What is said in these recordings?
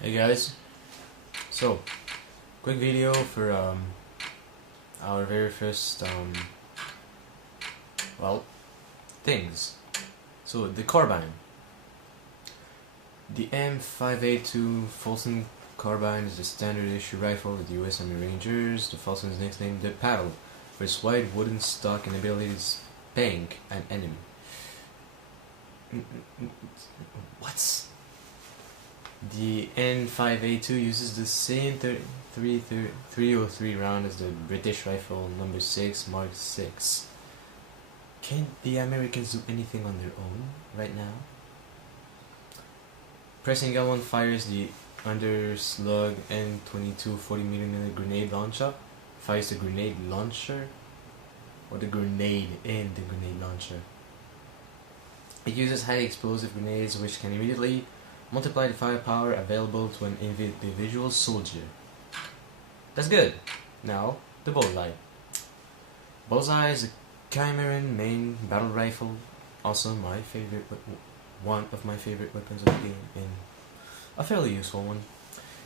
Hey guys, so quick video for our very first well things. So the carbine, the M5A2 Folsom carbine is the standard issue rifle of the U.S. Army Rangers. The Folsom is nicknamed the Paddle for its wide wooden stock and ability to spank an enemy. What? The N5A2 uses the same 303 round as the British rifle number 6 Mark 6. Can't the Americans do anything on their own right now? Pressing L1 fires the underslug N22 40mm grenade launcher. Fires the grenade launcher or the grenade in the grenade launcher. It uses highly explosive grenades which can immediately multiply the firepower available to an individual soldier. That's good. Now, the bullseye. Bullseye is a Chimeran main battle rifle, also my favorite, one of my favorite weapons of the game, and a fairly useful one.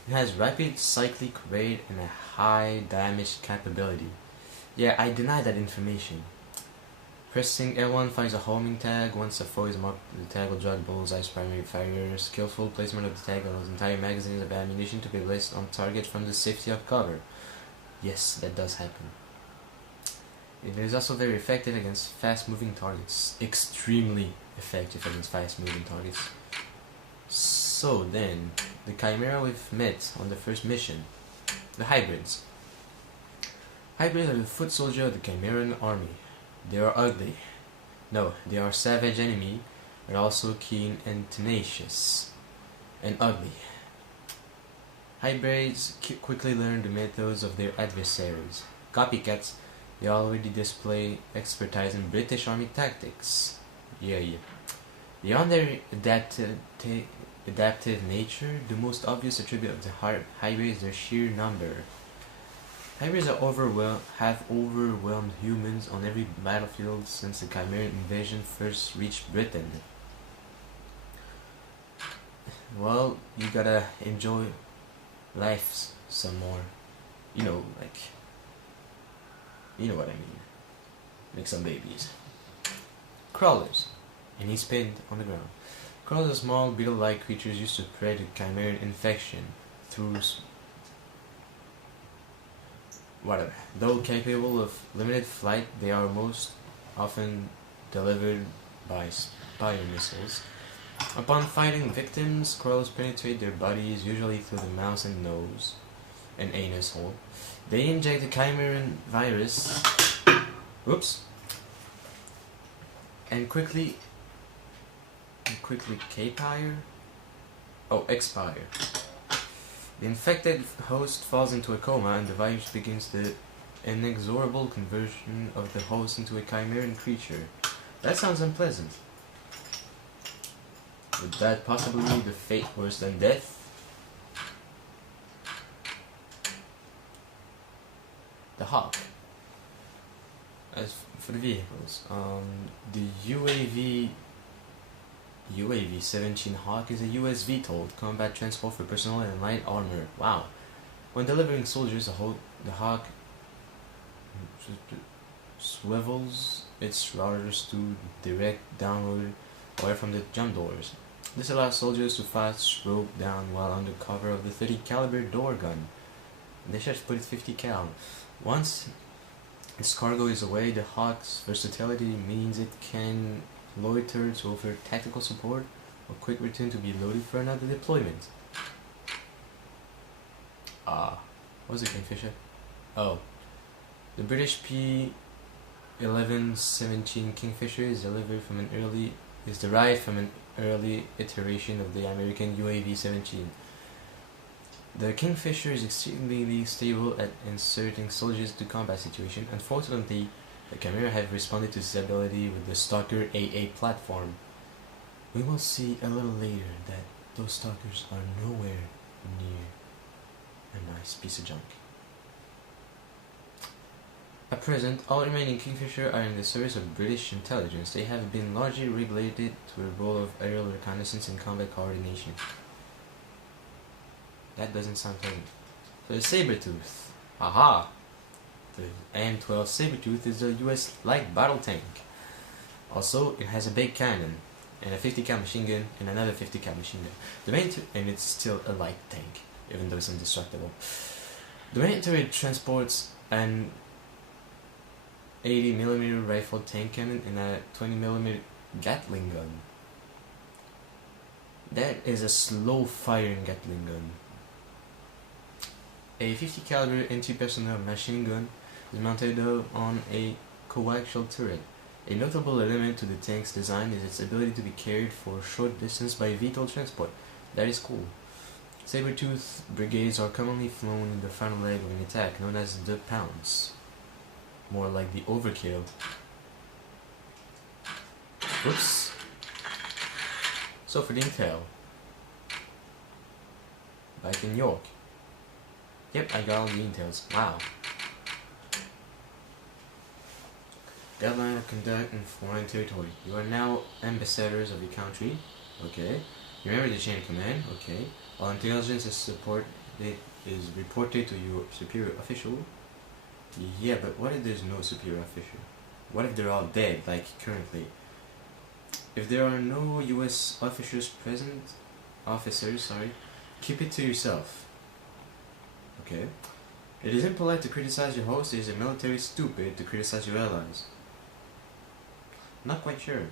It has rapid cyclic rate and a high damage capability. Yeah, I deny that information. Pressing L1 fires a homing tag. Once the foe is marked, the tag will drag bullseye's primary fire. Skillful placement of the tag allows entire magazines of ammunition to be placed on target from the safety of cover. Yes, that does happen. It is also very effective against fast-moving targets. Extremely effective against fast-moving targets. So then, the Chimera we've met on the first mission. The hybrids. Hybrids are the foot soldier of the Chimeran army. They are ugly. No, they are savage enemy, but also keen and tenacious. And ugly. Hybrids quickly learn the methods of their adversaries. Copycats, they already display expertise in British Army tactics. Yeah. Beyond their adaptive nature, the most obvious attribute of the hybrids is their sheer number. Hybrids have overwhelmed humans on every battlefield since the Chimeran invasion first reached Britain. Well, you gotta enjoy life some more. You know what I mean. Make some babies. Crawlers. And he's pinned on the ground. Crawlers are small beetle-like creatures used to spread the Chimeran infection through whatever. Though capable of limited flight, they are most often delivered by spire missiles. Upon fighting victims, crawlers penetrate their bodies, usually through the mouth and nose and anus hole. They inject the Chimeran virus and quickly expire. The infected host falls into a coma and the virus begins the inexorable conversion of the host into a Chimeran creature. That sounds unpleasant. Would that possibly be the fate worse than death? The Hawk. As for the vehicles, the UAV-17 Hawk is a US VTOL combat transport for personnel and light armor. Wow. When delivering soldiers, the Hawk swivels its routers to direct downward away from the jump doors. This allows soldiers to fast rope down while under cover of the 30 caliber door gun. They should put it 50 cal. Once its cargo is away, the Hawk's versatility means it can loiter to offer tactical support or quick return to be loaded for another deployment. What was it, Kingfisher? Oh. The British P-1117 Kingfisher is derived from an early iteration of the American UAV-17. The Kingfisher is extremely stable at inserting soldiers to combat situations. Unfortunately, the Chimera have responded to this ability with the Stalker AA platform. We will see a little later that those Stalkers are nowhere near a nice piece of junk. At present, all remaining Kingfisher are in the service of British intelligence. They have been largely relegated to a role of aerial reconnaissance and combat coordination. That doesn't sound pleasant. So the Sabertooth. Aha! The M12 Sabertooth is a US light battle tank. Also, it has a big cannon, and a 50 cal machine gun, and another 50 cal machine gun. And it's still a light tank, even though it's indestructible. The main turret transports an 80mm rifle tank cannon and a 20mm Gatling gun. That is a slow firing Gatling gun. A 50 caliber anti-personnel machine gun is mounted on a coaxial turret. A notable element to the tank's design is its ability to be carried for a short distance by VTOL transport. That is cool. Sabertooth brigades are commonly flown in the final leg of an attack, known as the pounce. More like the overkill. Whoops. So for the intel. Back in York. Yep, I got all the intels. Wow. Guideline of conduct in foreign territory. You are now ambassadors of your country. Okay. Remember the chain of command. Okay. All intelligence is reported to your superior official. Yeah, but what if there's no superior official? What if they're all dead, like currently? If there are no US officers, keep it to yourself. Okay. It is impolite to criticize your host. It is a military stupid to criticize your allies. Not quite sure.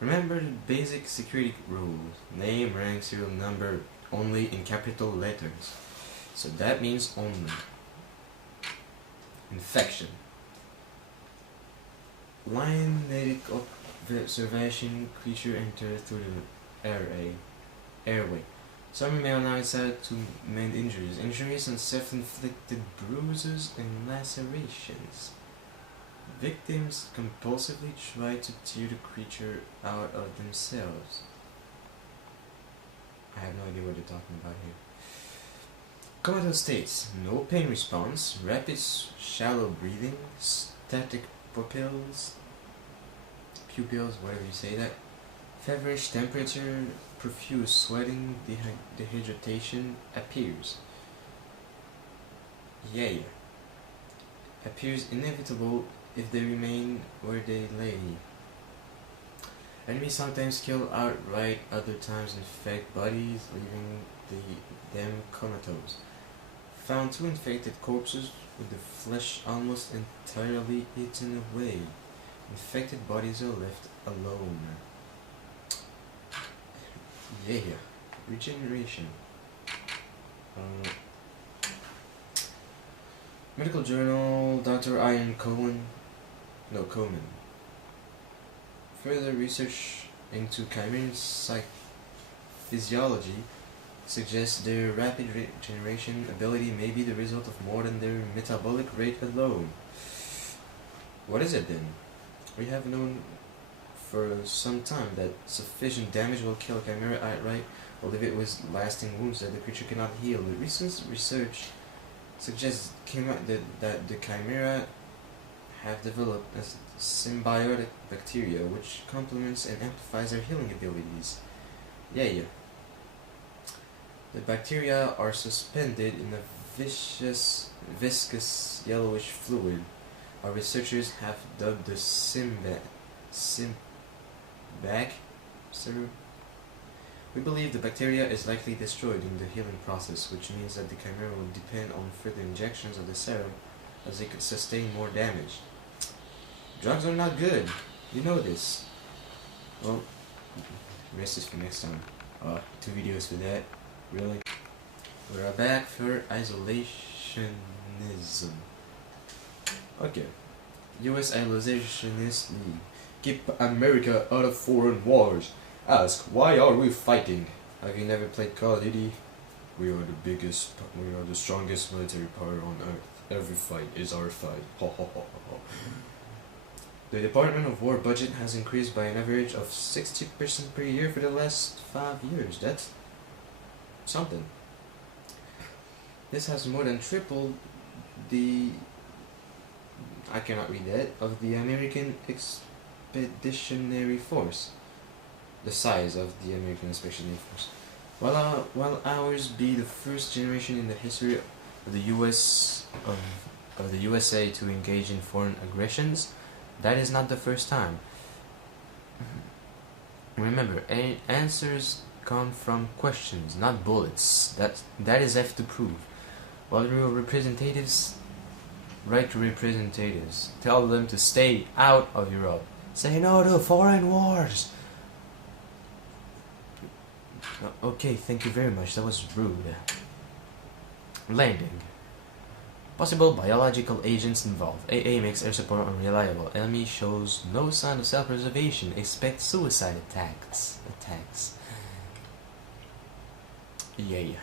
Remember the basic security rules. Name, rank, serial number, only in capital letters. So that means only. Infection. Lionic observation creature enter through the airway. Some may allow inside to mend injuries. Injuries and self-inflicted bruises and lacerations. Victims compulsively try to tear the creature out of themselves. I have no idea what they're talking about here. Comatose states: no pain response, rapid shallow breathing, static pupils, whatever you say that, feverish temperature, profuse sweating, dehydration appears. Yeah. Appears inevitable if they remain where they lay. Enemies sometimes kill outright, other times infect bodies, leaving them comatose. Found 2 infected corpses with the flesh almost entirely eaten away. Infected bodies are left alone. Yeah. Regeneration. Medical journal, Dr. Ian Cohen. Further research into chimerian physiology suggests their rapid regeneration ability may be the result of more than their metabolic rate alone. What is it then? We have known for some time that sufficient damage will kill a chimera outright or leave it with lasting wounds that the creature cannot heal. The recent research suggests that the chimera have developed a symbiotic bacteria which complements and amplifies their healing abilities. Yeah. The bacteria are suspended in a viscous yellowish fluid. Our researchers have dubbed the Simbac serum. We believe the bacteria is likely destroyed in the healing process, which means that the chimera will depend on further injections of the serum as they could sustain more damage. Drugs are not good. You know this. Well, rest is for next time. 2 videos for that. Really? We're back for isolationism. Okay. US Isolationist League. Keep America out of foreign wars. Ask, why are we fighting? Have you never played Call of Duty? We are the strongest military power on earth. Every fight is our fight. The Department of War budget has increased by an average of 60% per year for the last 5 years. That's something. This has more than tripled I cannot read that, of the American Expeditionary Force. The size of the American Expeditionary Force. While ours be the first generation in the history of the of the USA to engage in foreign aggressions, that is not the first time. Remember, answers come from questions, not bullets. That is left to prove. While your representatives write to representatives, tell them to stay out of Europe. Say no to foreign wars. Okay, thank you very much. That was rude. Landing. Possible biological agents involved. AA makes air support unreliable. Enemy shows no sign of self-preservation. Expect suicide attacks. Yay.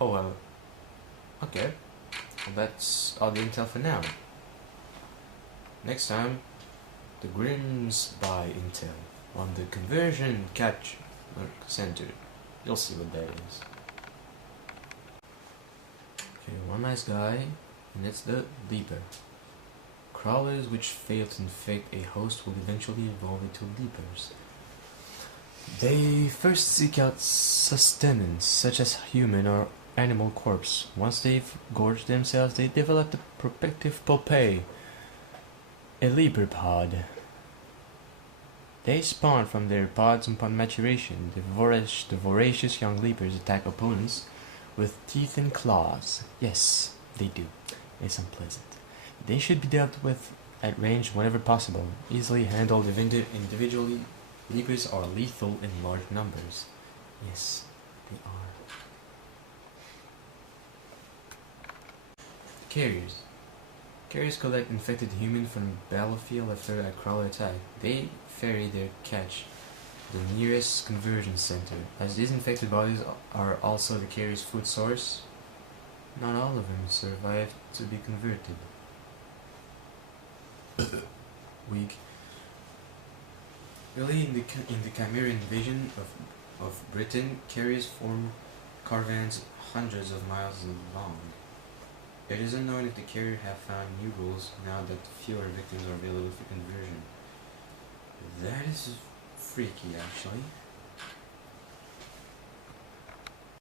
Oh well. Okay. Well, that's all the intel for now. Next time, the Grimsby intel on the conversion capture center. You'll see what that is. Okay, one nice guy, and it's the Leaper. Crawlers which fail to infect a host will eventually evolve into leapers. They first seek out sustenance, such as human or animal corpse. Once they've gorged themselves, they develop the protective pulpae, a leaper pod. They spawn from their pods upon maturation. The voracious young leapers attack opponents with teeth and claws. Yes, they do. It's unpleasant. They should be dealt with at range whenever possible. Easily handled individually, leapers are lethal in large numbers. Yes, they are. Carriers. Carriers collect infected humans from the battlefield after a crawler attack. They ferry their catch to the nearest conversion center. As these infected bodies are also the carrier's food source, not all of them survive to be converted. Weak. Early in the Chimera invasion of Britain, carriers formed caravans hundreds of miles long. It is unknown if the carrier have found new rules now that fewer victims are available for conversion. That is freaky, actually.